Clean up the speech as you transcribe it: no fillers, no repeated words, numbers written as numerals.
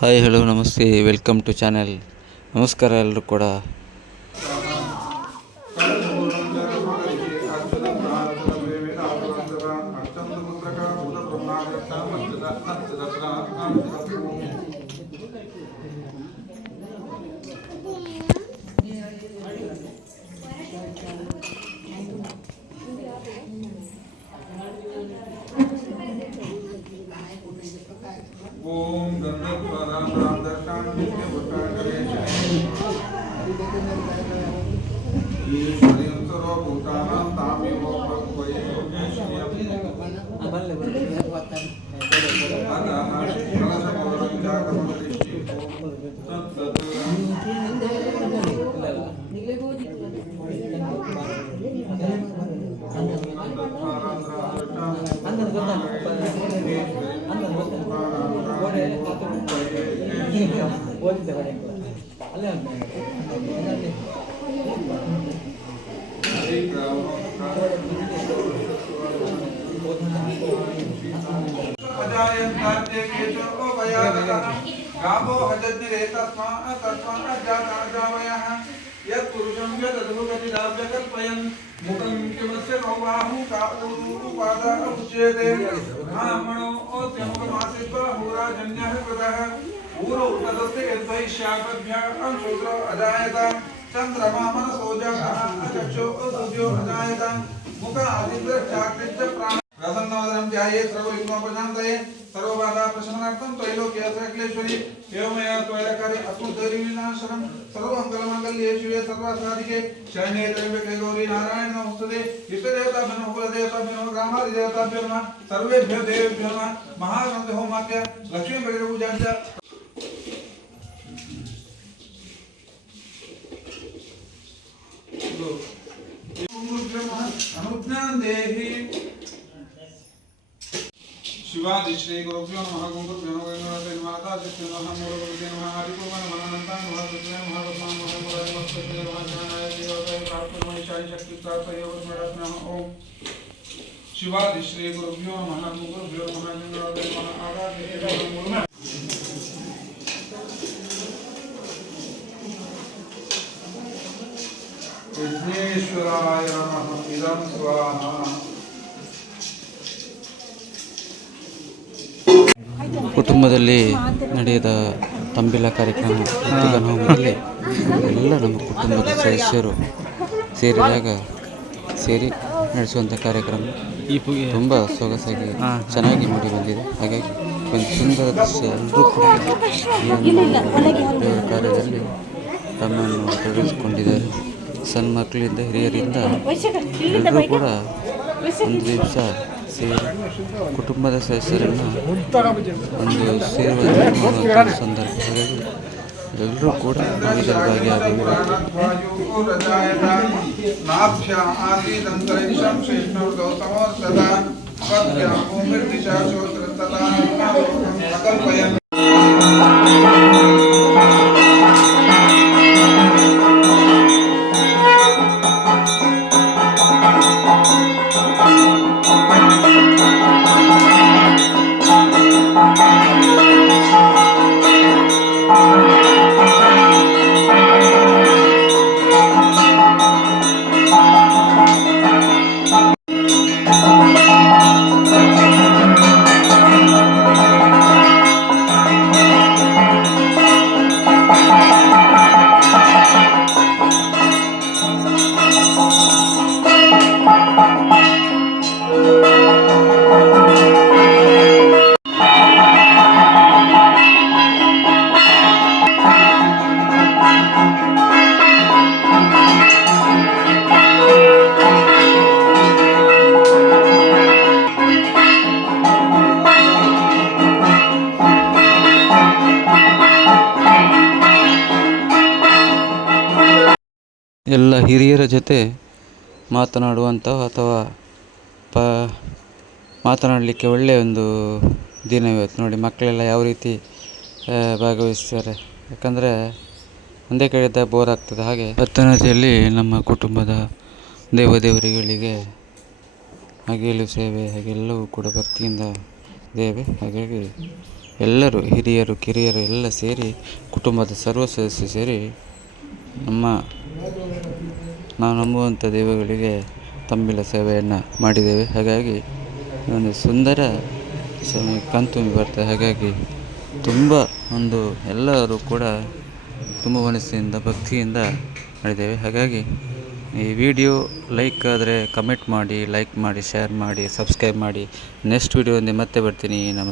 Hi hello ನಮಸ್ತೆ, welcome to channel. ನಮಸ್ಕಾರ ಎಲ್ಲರೂ ಕೂಡ. ಓಂ गावो हजज्ञरे तस्मात् यत्पुरुषं यदधुगतिदाव्यकल्पयन् मुखं किमस्य नौबाहु काऊरुपादा उच्यते ब्राह्मणो ओत्यमुखमासीद्बाहुराजन्यः कृतः ऊरो तदस्ते यद्वैश्याकभ्यां शूद्रो अजायत चन्द्रमा मनसो जातः अचक्षो सूर्यो अजायत मुख आदिन्द्रश्चाकृत्य प्राण रसन्नवदनं ध्यायेत् सर्वविघ्नोपशान्तये सर्वबाधा प्रशमनार्थं त्रैलोक्य अखिलेश्वरी एवमया त्वैलकारि अत्मधैर्यविनाशनं सर्वमङ्गलमाङ्गल्ये शिवे सर्वासाधिके शरण्ये त्र्यम्बके गौरी नारायण नमोस्तुते इष्टदेवताभ्यो नमः कुलदेवताभ्यो नमः ग्रामादिदेवताभ्यो नमः सर्वेभ्यो देवेभ्यो नमः महागणहोमाख्य लक्ष्मीपरिपूजाञ्च अनुज्ञां देहि शिवादि श्री गुरुभ्यो नमः गुरुभ्यो नमः गणपते नमः तादृशे नमः मूलगुरुते नमः आदिपूर्वं नमः अनन्ताय नमः सुजय नमः भगवान् नमः मुरारी नमः ज्ञानाय देवताय प्रार्थनाय चारि शक्ति प्रार्थनाय नमः ओम शिवादि श्री गुरुभ्यो नमः गुरुभ्यो नमः गणपते नमः आदिते नमः विघ्नेश्वराय नमः इदं स्वाहा. ಕುಟುಂಬದಲ್ಲಿ ನಡೆದ ತಂಬಿಲ ಕಾರ್ಯಕ್ರಮ ಹೋಮದಲ್ಲಿ ಎಲ್ಲ ನಮ್ಮ ಕುಟುಂಬದ ಸದಸ್ಯರು ಸೇರಿ ನಡೆಸುವಂಥ ಕಾರ್ಯಕ್ರಮ ತುಂಬ ಸೊಗಸಾಗಿ ಚೆನ್ನಾಗಿ ಮೂಡಿ ಬಂದಿದೆ. ಹಾಗಾಗಿ ಒಂದು ಸುಂದರ ದೃಶ್ಯ. ಎಲ್ಲರೂ ಕೂಡ ದೇವರ ಕಾರ್ಯದಲ್ಲಿ ತಮ್ಮನ್ನು ತೊಡಗಿಸಿಕೊಂಡಿದ್ದಾರೆ. ಸಣ್ಣ ಮಕ್ಕಳಿಂದ ಹಿರಿಯರಿಂದ ಎಲ್ಲರೂ ಕೂಡ ಒಂದು ದಿವಸ ಸೇರಿ ಕುಟುಂಬದ ಸದಸ್ಯರನ್ನು ಒಂದು ಸೇರುವ ಸಂದರ್ಭ. ಹಾಗಾಗಿ ಎಲ್ಲರೂ ಕೂಡ ಇದರಲ್ಲಿ ಭಾಗಿಯಾಗಬೇಕು. ಎಲ್ಲ ಹಿರಿಯರ ಜೊತೆ ಮಾತನಾಡುವಂತಹ ಅಥವಾ ಮಾತನಾಡಲಿಕ್ಕೆ ಒಳ್ಳೆಯ ಒಂದು ದಿನ ಇವತ್ತು. ನೋಡಿ, ಮಕ್ಕಳೆಲ್ಲ ಯಾವ ರೀತಿ ಭಾಗವಹಿಸ್ತಾರೆ. ಯಾಕಂದರೆ ಒಂದೇ ಕಡೆ ಇದ್ದಾಗ ಬೋರ್ ಆಗ್ತದೆ. ಹಾಗೆ ಪತ್ತನತಿಯಲ್ಲಿ ನಮ್ಮ ಕುಟುಂಬದ ದೇವದೇವರುಗಳಿಗೆ ಹಾಗೆಲ್ಲೂ ಸೇವೆ ಹಾಗೆಲ್ಲವೂ ಕೂಡ ಭಕ್ತಿಯಿಂದ ಇದ್ದೇವೆ. ಹಾಗಾಗಿ ಎಲ್ಲರೂ ಹಿರಿಯರು ಕಿರಿಯರು ಎಲ್ಲ ಸೇರಿ ಕುಟುಂಬದ ಸರ್ವ ಸದಸ್ಯರು ಸೇರಿ ನಾವು ನಂಬುವಂಥ ದೈವಗಳಿಗೆ ತಂಬಿಲ ಸೇವೆಯನ್ನು ಮಾಡಿದ್ದೇವೆ. ಹಾಗಾಗಿ ಒಂದು ಸುಂದರ ಕಣ್ತುಂಬಿ ಬರ್ತದೆ. ಹಾಗಾಗಿ ತುಂಬ ಎಲ್ಲರೂ ಕೂಡ ತುಂಬ ಮನಸ್ಸಿನಿಂದ ಭಕ್ತಿಯಿಂದ ಮಾಡಿದ್ದೇವೆ. ಹಾಗಾಗಿ ಈ ವಿಡಿಯೋ ಲೈಕ್ ಆದರೆ ಕಮೆಂಟ್ ಮಾಡಿ, ಲೈಕ್ ಮಾಡಿ, ಶೇರ್ ಮಾಡಿ, ಸಬ್ಸ್ಕ್ರೈಬ್ ಮಾಡಿ. ನೆಕ್ಸ್ಟ್ ವಿಡಿಯೋದಿಂದ ಮತ್ತೆ ಬರ್ತೀನಿ. ನಮಸ್ತೆ.